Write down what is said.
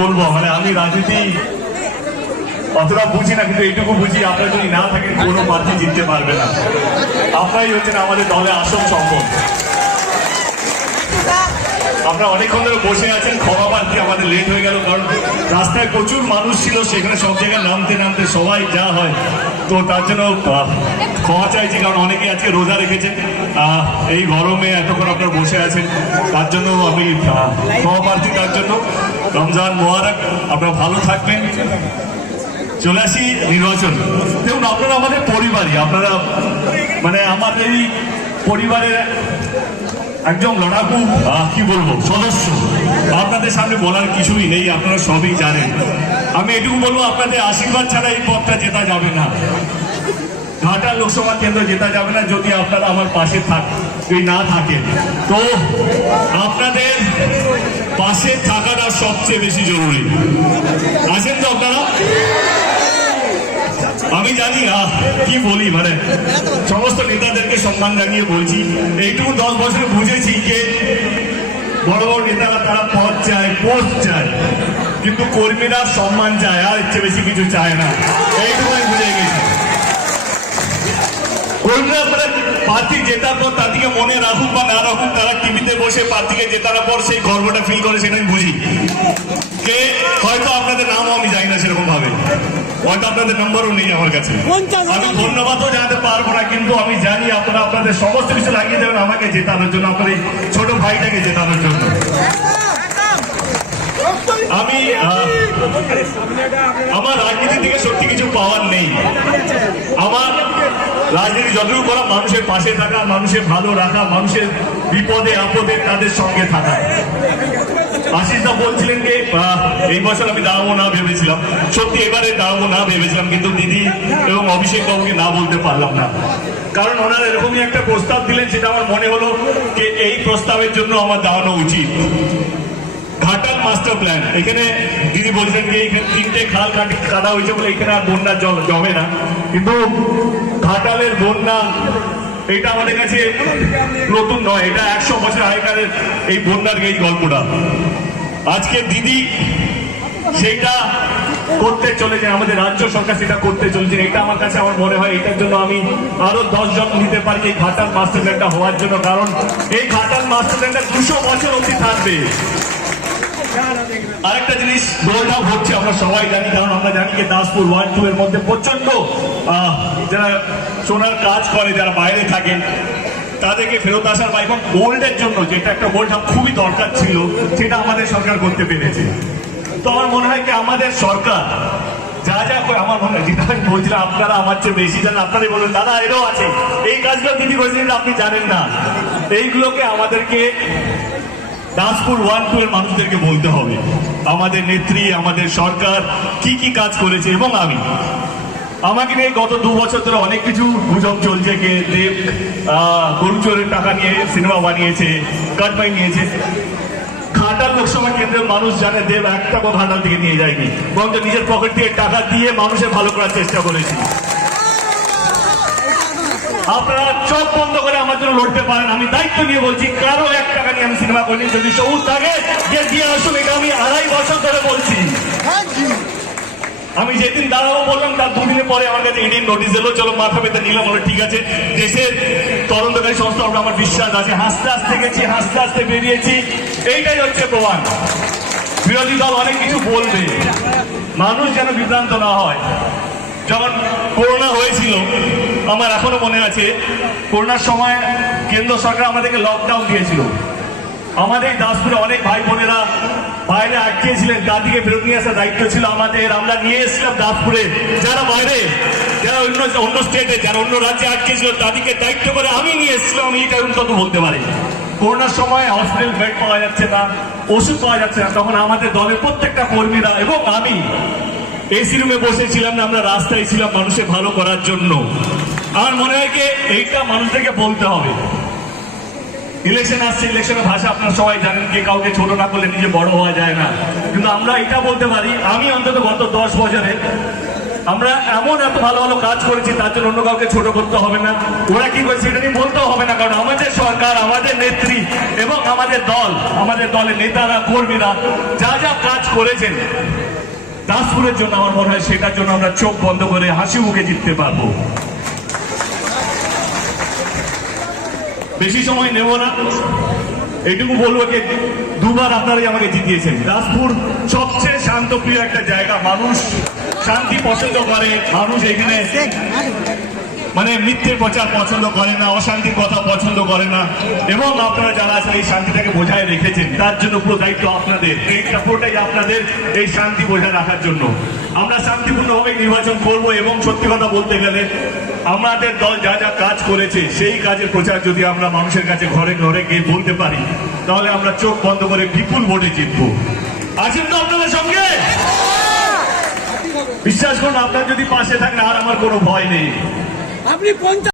বলব মানে আমি রাজনীতি অতটা বুঝি না, কিন্তু এইটুকু বুঝি, আপনারা যদি না থাকেন, কোনো প্রার্থী জিততে পারবে না। আপনারাই হচ্ছেন আমাদের দলে আসল সম্পদ। আপনারা অনেকক্ষণ ধরে বসে আছেন ক্ষমা প্রার্থী আমাদের লেট হয়ে গেল, কারণ রাস্তায় প্রচুর মানুষ ছিল, সেখানে সব জায়গায় নামতে নামতে সবাই যা হয়। তো তার জন্য ক্ষমা চাইছি, কারণ অনেকে আজকে রোজা রেখেছেন এই গরমে এতক্ষণ আপনারা বসে আছেন, তার জন্য আমি ক্ষমা প্রার্থী, তার জন্য রমজান মোবারক। আপনারা ভালো থাকবেন। চলে আসি নির্বাচন। দেখুন, আপনারা আমাদের পরিবারই, আপনারা মানে আমাদের এই পরিবারের একজন লড়াকু কি বলব, সদস্য। আপনাদের সামনে বলার কিছুই নেই, আপনারা সবই জানেন। আমি এটুকু বলব, আপনাদের আশীর্বাদ ছাড়া এই পথটা জেতা যাবে না। ঘাটা লোকসভা কেন্দ্র জেতা যাবে না যদি আপনারা আমার পাশে থাক যদি না থাকেন। তো, আপনাদের পাশে থাকাটা সবচেয়ে বেশি জরুরি। আছেন তো আপনারা। আমি জানি আহ, কি বলি মানে সমস্ত নেতাদেরকে সম্মান জানিয়ে বলছি। এইটুকু দশ বছরে বুঝেছি যে বড় বড় নেতারা তারা পদ চায় পোস্ট চায় কিন্তু কর্মীরা সম্মান চায় আর ইচ্ছে বেশি কিছু চায় না। এইটুকু আমি বুঝে গেছি। কর্মীরা প্রার্থী জেতার পর তাদেরকে মনে রাখুক বা না রাখুক তারা টিভিতে বসে প্রার্থীকে জেতার পর সেই গর্বটা ফিল করে সেটা আমি বুঝি। কে হয়তো আপনাদের নামও আমি জানি না সেরকম ভাবে হয়তো আপনাদের নম্বরও নেই আমার কাছে। আমি ধন্যবাদও জানাতে পারব না কিন্তু আমি জানি আপনারা আপনাদের সমস্ত কিছু লাগিয়ে দেবেন আমাকে জেতানোর জন্য আপনার এই ছোট ভাইটাকে জেতানোর জন্য। আমি আমার রাজনীতি থেকে সত্যি কিছু পাওয়ার নেই। আমার রাজনীতি যতটুকু করা মানুষের পাশে থাকা মানুষের ভালো রাখা মানুষের বিপদে, আপদে তাদের সঙ্গে থাকা আশিস দা বলছিলেন যে এই বছর আমি দাঁড়াবো না ভেবেছিলাম। সত্যি এবারে দাঁড়াবো না ভেবেছিলাম, কিন্তু দিদি এবং অভিষেক বাবুকে না বলতে পারলাম না। কারণ ওনারা এরকমই একটা প্রস্তাব দিলেন, সেটা আমার মনে হলো যে এই প্রস্তাবের জন্য আমার দাঁড়ানো উচিত। ঘাটাল মাস্টার প্ল্যান, এখানে দিদি বলছেন যে, এখানে তিনটে খাল কাটি হয়েছে বলে এখানে আর বন্যা জমে না। কিন্তু ঘাটালের বন্যা এটা আমাদের কাছে নতুন নয়, এটা একশো বছর আগেকার এই বন্যার এই গল্পটা। আজকে দিদি সেইটা করতে চলেছেন, আমাদের রাজ্য সরকার সেটা করতে চলেছেন। এটা আমার কাছে আমার মনে হয়, এটার জন্য আমি আরও দশ জন নিতে পারি এই ঘাটাল মাস্টার প্ল্যানটা হওয়ার জন্য, কারণ এই ঘাটাল মাস্টার প্ল্যানটা দুশো বছর অব্দি থাকবে। আরেকটা জিনিস দৌড়াপ হচ্ছে আমরা সবাই জানি, কারণ আমরা জানি যে দাসপুর ওয়ান, টু এর মধ্যে প্রচণ্ড যারা সোনার কাজ করে যারা বাইরে থাকেন, তাদেরকে ফেরত আসার বা এবং গোল্ডের জন্য যেটা একটা গোল্ড খুবই দরকার ছিল, সেটা আমাদের সরকার করতে পেরেছে। তো আমার মনে হয় কি আমাদের সরকার, যা যা করে, আমার মনে হয় আমি বলছিলাম, আপনারা আমার চেয়ে বেশি জানেন, আপনারাই বলবেন দাদা, এরও আছে। এই কাজগুলো দিদি করেছিলেন আপনি জানেন না। এইগুলোকে আমাদেরকে দাসপুর ওয়ান টু এর মানুষদেরকে বলতে হবে। আমাদের নেত্রী, আমাদের সরকার কি কি কাজ করেছে এবং আমি। আমাকে নিয়ে গত দু বছর ধরে অনেক কিছু গুজব চলছে, কে দেব গরু চোরের টাকা নিয়ে সিনেমা বানিয়েছে কাটবাই নিয়েছে। ঘাটাল লোকসভা কেন্দ্রের মানুষ জানে দেব এক টাকা ঘাটাল থেকে নিয়ে যায়নি, বরঞ্চ নিজের পকেট থেকে টাকা দিয়ে মানুষের ভালো করার চেষ্টা করেছি। আপনারা চোখ বন্ধ করে আমার জন্য লড়তে পারেন, আমি দায়িত্ব নিয়ে বলছি, কারও এক টাকা নিয়ে আমি সিনেমা করিনি, যদি সবুজ থাকে, যে দিয়ে আসুন এটা আমি আড়াই বছর ধরে বলছি। আমি যেদিন দাঁড়াবো বললাম, তার দুদিনের পরে আমার কাছে ইডির নোটিশ এলো। চলো মাথা পেতে নিলাম, বলে ঠিক আছে, দেশের তদন্তকারী সংস্থা ওপর আমার বিশ্বাস আছে। হাসতে হাসতে গেছি, হাসতে হাসতে বেরিয়েছি। এইটাই হচ্ছে প্রমাণ। বিরোধী দল অনেক কিছু বলবে। মানুষ যেন বিভ্রান্ত না হয়। যখন করোনা হয়েছিল, আমার এখনও মনে আছে, করোনার সময় কেন্দ্র সরকার আমাদেরকে লকডাউন দিয়েছিল। আমাদের দাসপুরে অনেক ভাই বোনেরা বাইরে আটকেছিলেন তাদেরকে ফেরত নিয়ে আসার দায়িত্ব ছিল আমাদের। আমরা নিয়ে এসেছিলাম দাসপুরে। যারা বাইরে, যারা অন্য অন্য স্টেটে যারা অন্য রাজ্যে আটকে ছিল তাদেরকে দায়িত্ব করে আমি নিয়ে এসেছিলাম। আমি এটা অন্তত বলতে পারি। করোনার সময় হসপিটাল বেড পাওয়া যাচ্ছে না, ওষুধ পাওয়া যাচ্ছে না। তখন আমাদের দলের প্রত্যেকটা কর্মীরা এবং আমি এসি রুমে বসেছিলাম না, আমরা রাস্তায় ছিলাম মানুষের ভালো করার জন্য। আমার মনে হয় কি, এইটা মানুষদেরকে বলতে হবে। ইলেকশন আসছে, ইলেকশনের ভাষা আপনারা সবাই জানেন যে কাউকে ছোট না করলে নিজে বড় হওয়া যায় না। কিন্তু আমরা এটা বলতে পারি, আমি অন্তত গত দশ বছরে আমরা এমন এত ভালো ভালো কাজ করেছি, তার জন্য অন্য কাউকে ছোট করতে হবে না। ওরা কি করেছে, এটা নিয়ে বলতেও হবে না, কারণ আমাদের সরকার, আমাদের নেত্রী এবং আমাদের দল, আমাদের দলের নেতারা, কর্মীরা যা যা কাজ করেছেন, দাসপুরের জন্য আমার মনে হয় সেটার জন্য আমরা চোখ বন্ধ করে হাসি মুখে জিততে পারব। বেশি সময় নেব না। এটুকু বলব যে দুবার আপনারাই আমাকে জিতিয়েছেন। দাসপুর সবচেয়ে শান্তপ্রিয় একটা জায়গা, মানুষ শান্তি পছন্দ করে, মানুষ এখানে মানে মিথ্যে প্রচার পছন্দ করে না, অশান্তির কথা পছন্দ করে না। এবং আপনারা যারা আছেন, এই শান্তিটাকে বোঝায় রেখেছেন, তার জন্য পুরো দায়িত্ব আপনাদের এইটা পুরোটাই আপনাদের এই শান্তি বজায় রাখার জন্য। আমরা শান্তিপূর্ণভাবে নির্বাচন করব এবং সত্যি কথা বলতে গেলে, আমাদের দল যা যা কাজ করেছে, সেই কাজের প্রচার যদি আমরা মানুষের কাছে ঘরে ঘরে গিয়ে বলতে পারি, তাহলে আমরা চোখ বন্ধ করে বিপুল ভোটে জিতবো। আছেন তো আপনাদের সঙ্গে? বিশ্বাস করুন, আপনার যদি পাশে থাকেন, আর আমার কোনো ভয় নেই। আপনি পঞ্চাশ